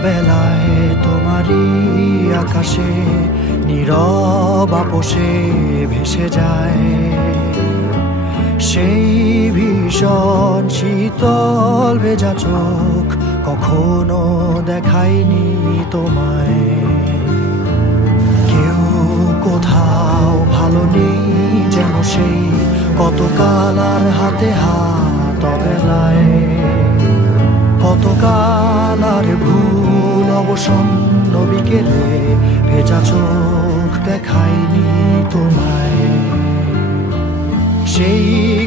অবেলায় তোমারই আকাশে নীরব আপোষে ভেসে যায় সেই ভীষণ শীতল ভেজা চোখ, কখনো দেখায়নি তোমায়। কেউ কোথাও ভালো নেই যেন সেই কতকাল আর হাতে হাত অবেলায়, কতকাল আর ভুল অবসন্ন বিকেলে ভেজা চোখ দেখায়নি তোমায়। সেই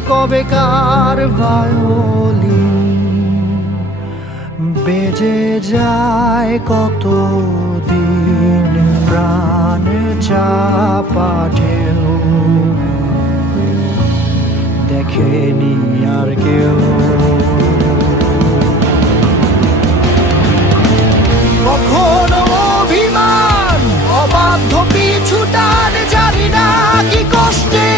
কবেকার ভায়োলিন বেজে যায় কত দিন, প্রাণ চাপা ঢেউ দেখেনি আর কেউ। কখনো অভিমান অবাধ্য পিছু টান, জানি না কি কষ্টে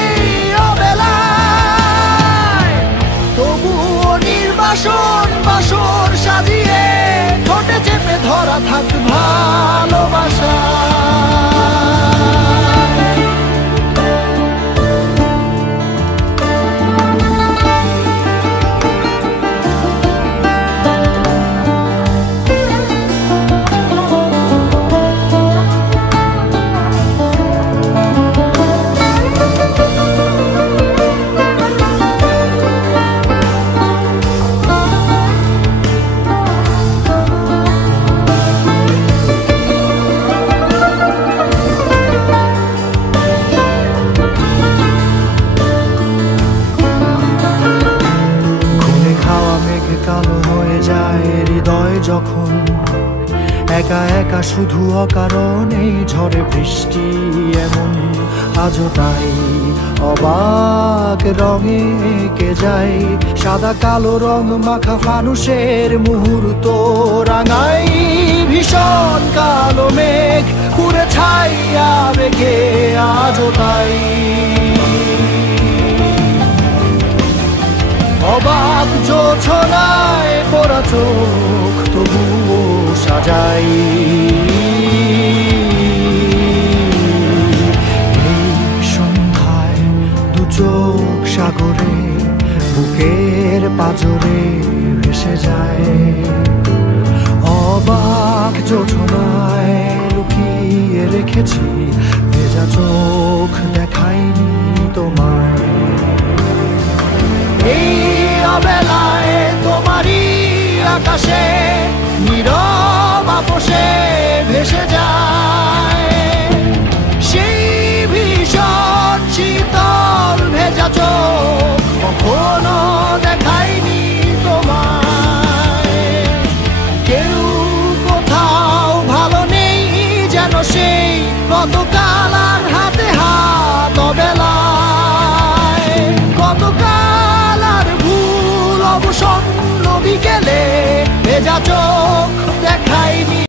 অবেলায়, তবুও নির্বাসন বাসর সাজিয়ে ঠোঁটে চেপে ধরা থাক ভালোবাসা। কালো হয়ে যায় হৃদয় যখন একা একা শুধু অকারণেই ঝড়ে বৃষ্টি এমন, আজও তাই অবাক রঙে এঁকে যায় সাদা কালো রং মাখা ফানুষের মুহূর্ত রাঙাই ভীষণ কালো মেঘ পুরে ছাইয়া বেগে, আজও তাই অবাক জোছনায় পড়া চোখ তবুও সাজাই এই সন্ধ্যায় দু চোখ সাগরে বুকের পাজরে ভেসে যায়। অবাক জোছনায় লুকিয়ে রেখেছি ভেজা চোখ দেখায়নি তোমায়। এই অবেলায় তোমারই আকাশে নীরব আপোষে ভেসে যায় সেই ভীষণ শীতল ভেজা চোখ, কখনো দেখায়নি তোমায়। কেউ কোথাও ভালো নেই যেন সেই কতকাল আর হাতে হাত অবেলায়, কতকাল আর ভুল অবসন্ন বিকেলে ভেজা চোখ